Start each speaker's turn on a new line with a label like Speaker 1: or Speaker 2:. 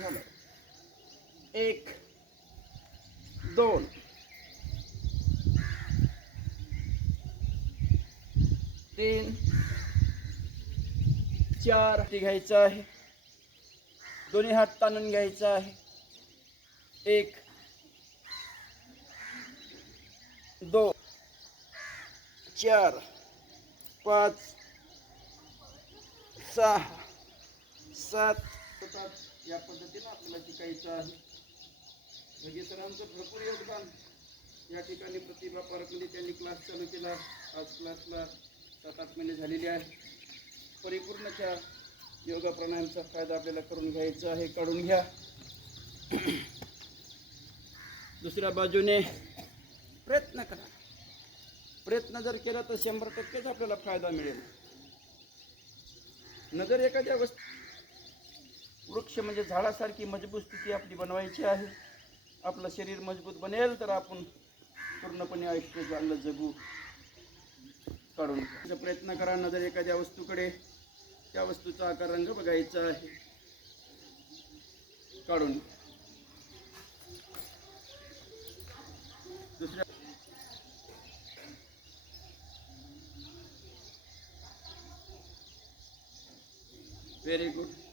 Speaker 1: झालं? एक दोन. तीन चार. ते घ्यायचं आहे. दोन्ही हात ताणून घ्यायचा आहे. एक दोन. चार पाच सहा सात. या पद्धतीनं आपल्याला शिकायचं आहे. म्हणजे सरांचं भरपूर योगदान या ठिकाणी प्रतिभा पार्कमध्ये त्यांनी क्लास चालू केला. आज क्लासला सात आठ महिने झालेले आहे परिपूर्णच्या योगा प्राणायामचा फायदा आपल्याला करून घ्यायचा आहे काढून घ्या. दुसऱ्या बाजूने प्रयत्न करा. प्रयत्न जर केला तर शंभर टक्केच आपल्याला फायदा मिळेल. नजर एखाद्या वस्तू वृक्ष म्हणजे झाडासारखी मजबूत स्थिती आपली बनवायची आहे. आपलं शरीर मजबूत बनेल तर आपण पूर्णपणे आयुष्य चांगलं जगू. काढून प्रयत्न करा नजर एखाद्या वस्तूकडे. त्या वस्तूचा आकार रंग बघायचा आहे. काढून दुसऱ्या व्हेरी गुड